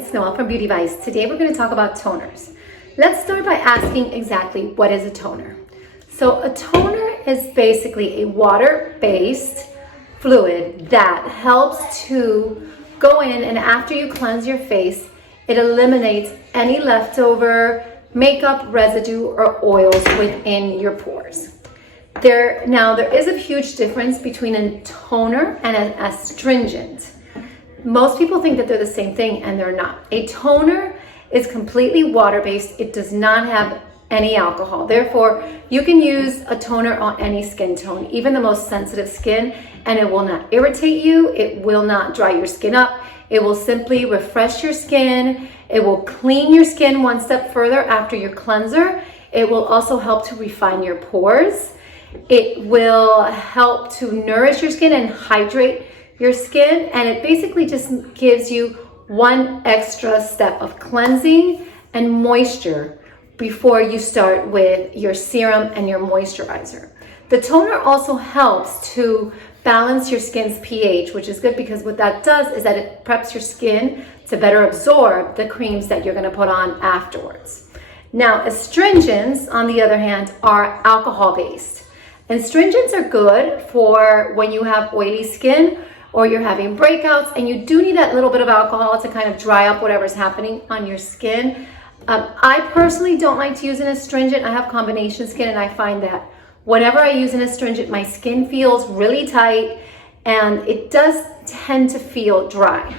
it's Noelle from Beauty Vice. Today we're going to talk about toners. Let's start by asking exactly what is a toner. So a toner is basically a water-based fluid that helps to go in, and after you cleanse your face, it eliminates any leftover makeup residue or oils within your pores. There is a huge difference between a toner and an astringent. Most people think that they're the same thing, and they're not. A toner is completely water-based. It does not have any alcohol. Therefore, you can use a toner on any skin tone, even the most sensitive skin, and it will not irritate you. It will not dry your skin up. It will simply refresh your skin. It will clean your skin one step further after your cleanser. It will also help to refine your pores. It will help to nourish your skin and hydrate your skin, and it basically just gives you one extra step of cleansing and moisture before you start with your serum and your moisturizer. The toner also helps to balance your skin's pH, which is good because what that does is that it preps your skin to better absorb the creams that you're going to put on afterwards. Now, astringents, on the other hand, are alcohol-based. Astringents are good for when you have oily skin or you're having breakouts and you do need that little bit of alcohol to kind of dry up whatever's happening on your skin. I personally don't like to use an astringent. I have combination skin, and I find that whenever I use an astringent, my skin feels really tight and it does tend to feel dry.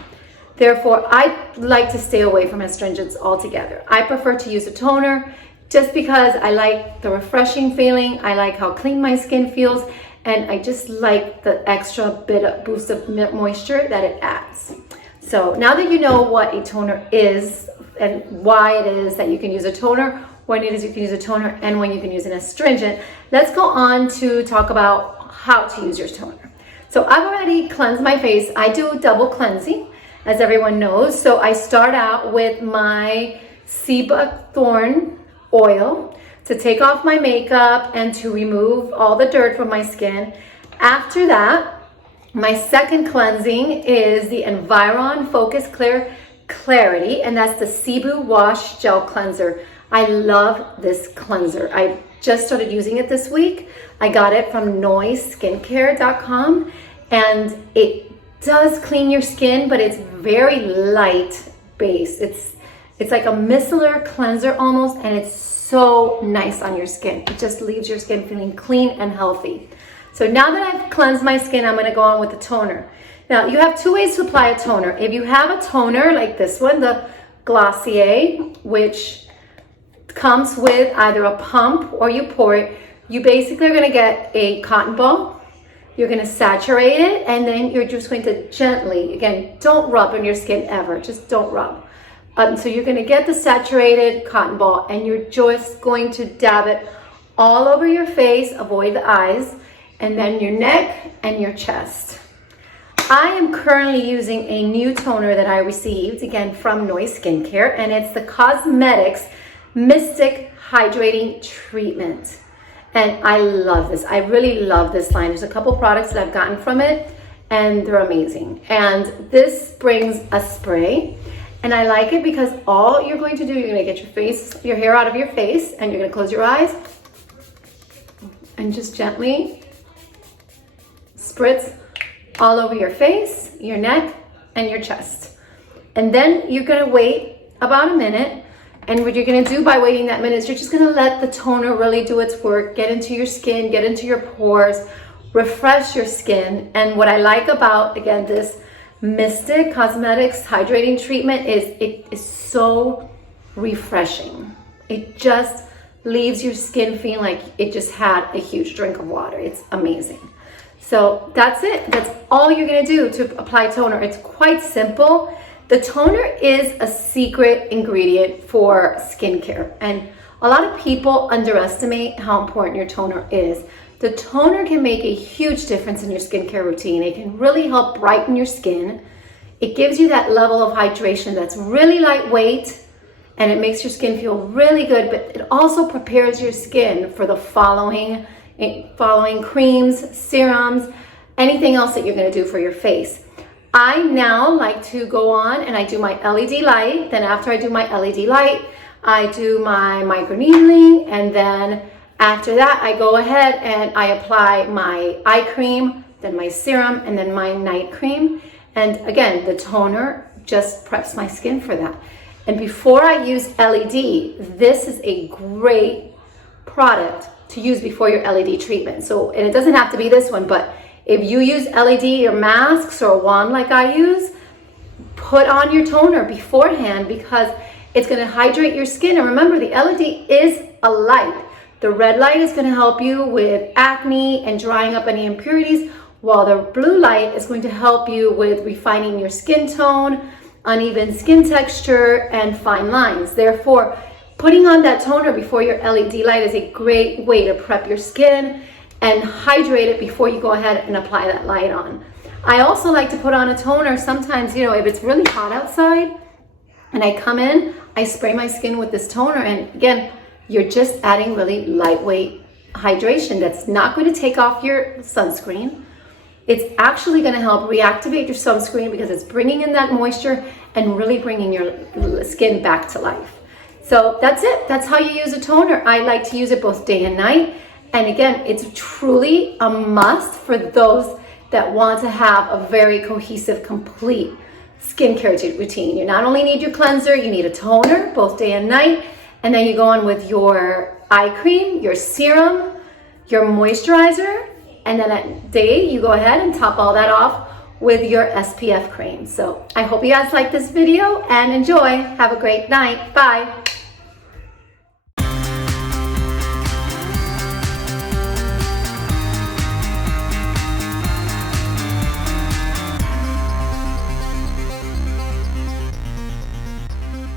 Therefore, I like to stay away from astringents altogether. I prefer to use a toner just because I like the refreshing feeling. I like how clean my skin feels, and I just like the extra bit of boost of moisture that it adds. So now that you know what a toner is and why it is that you can use a toner, when it is you can use a toner, and when you can use an astringent, let's go on to talk about how to use your toner. So I've already cleansed my face. I do double cleansing, as everyone knows. So I start out with my sea buckthorn oil to take off my makeup and to remove all the dirt from my skin. After that, my second cleansing is the Environ Focus Clear Clarity, and that's the Cebu Wash Gel Cleanser. I love this cleanser. I just started using it this week. I got it from noiseskincare.com, and it does clean your skin, but it's very light base. It's like a micellar cleanser almost, and it's so nice on your skin. It just leaves your skin feeling clean and healthy. So now that I've cleansed my skin, I'm gonna go on with the toner. Now, you have two ways to apply a toner. If you have a toner like this one, the Glossier, which comes with either a pump or you pour it, you basically are gonna get a cotton ball. You're gonna saturate it, and then you're just going to gently, again, don't rub on your skin ever, just don't rub. So you're gonna get the saturated cotton ball, and you're just going to dab it all over your face, avoid the eyes, and then your neck and your chest. I am currently using a new toner that I received, again, from Noise Skincare, and it's the Cosmetics Mystic Hydrating Treatment. And I love this. I really love this line. There's a couple products that I've gotten from it, and they're amazing. And this brings a spray, and I like it because all you're going to do, you're gonna get your hair out of your face, and you're gonna close your eyes and just gently spritz all over your face, your neck, and your chest. And then you're gonna wait about a minute, and what you're gonna do by waiting that minute is you're just gonna let the toner really do its work, get into your skin, get into your pores, refresh your skin. And what I like about, again, this Mystic Cosmetics Hydrating Treatment is it is so refreshing. It just leaves your skin feeling like it just had a huge drink of water. It's amazing. So that's it. That's all you're gonna do to apply toner. It's quite simple. The toner is a secret ingredient for skincare, and a lot of people underestimate how important your toner is. The toner can make a huge difference in your skincare routine. It can really help brighten your skin. It gives you that level of hydration that's really lightweight, and it makes your skin feel really good, but it also prepares your skin for the following creams, serums, anything else that you're gonna do for your face. I now like to go on and I do my LED light. Then after I do my LED light, I do my microneedling, and then after that, I go ahead and I apply my eye cream, then my serum, and then my night cream. And again, the toner just preps my skin for that. And before I use LED, this is a great product to use before your LED treatment. So, and it doesn't have to be this one, but if you use LED or masks or a wand like I use, put on your toner beforehand because it's going to hydrate your skin. And remember, the LED is a light. The red light is going to help you with acne and drying up any impurities, while the blue light is going to help you with refining your skin tone, uneven skin texture, and fine lines. Therefore, putting on that toner before your LED light is a great way to prep your skin and hydrate it before you go ahead and apply that light on. I also like to put on a toner sometimes, if it's really hot outside and I come in, I spray my skin with this toner, and again, you're just adding really lightweight hydration that's not going to take off your sunscreen. It's actually going to help reactivate your sunscreen because it's bringing in that moisture and really bringing your skin back to life. So that's it. That's how you use a toner. I like to use it both day and night. And again, it's truly a must for those that want to have a very cohesive, complete skincare routine. You not only need your cleanser, you need a toner both day and night. And then you go on with your eye cream, your serum, your moisturizer, and then at day you go ahead and top all that off with your SPF cream. So I hope you guys like this video and enjoy. Have a great night. Bye.